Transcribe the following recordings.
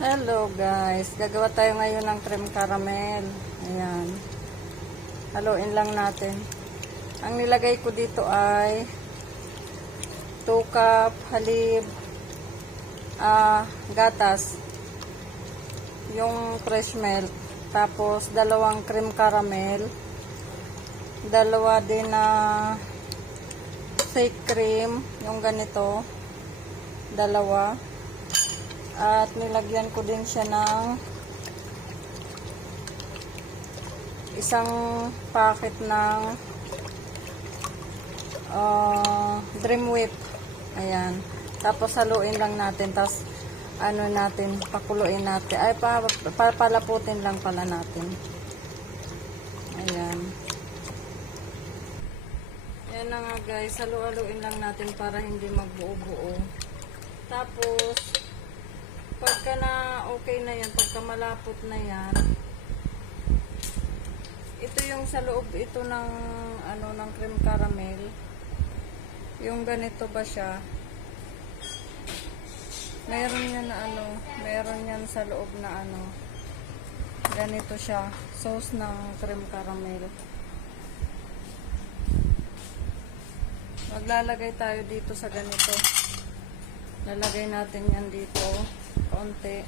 Hello guys, gagawa tayo ngayon ng cream caramel. Ayan. Haluin lang natin. Ang nilagay ko dito ay 2 cup halib, gatas, yung fresh milk, tapos 2 cream caramel, 2 din na fake cream, yung ganito, 2. At nilagyan ko din siya ng isang packet ng Dream Whip. Ayan. Tapos haluin lang natin. Tapos ano natin, pakuluin natin. Ay, papalaputin lang pala natin. Ayan. Ayan na nga guys. Halu-haluin lang natin para hindi magbuo-buo. Tapos pagka na okay na yan, pagka malapot na yan, ito yung sa loob ito ng ano ng cream caramel. Yung ganito ba siya? Meron yan na ano, meron yan sa loob na ano. Ganito siya, sauce ng cream caramel. Maglalagay tayo dito sa ganito. Lalagay natin yan dito kaunti.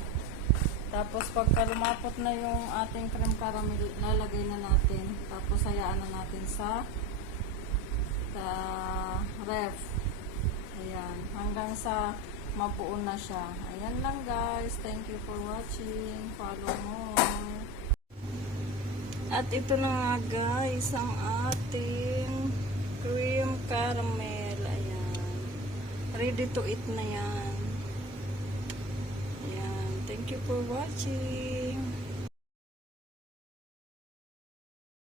Tapos pagka lumapot na yung ating cream caramel, lalagay na natin. Tapos hayaan na natin sa ref. Ayan. Hanggang sa mapuo na siya. Ayan lang guys. Thank you for watching. Follow mo. At ito na nga guys ang ating cream caramel. Ayan. Ready to eat na yan. Thank you for watching.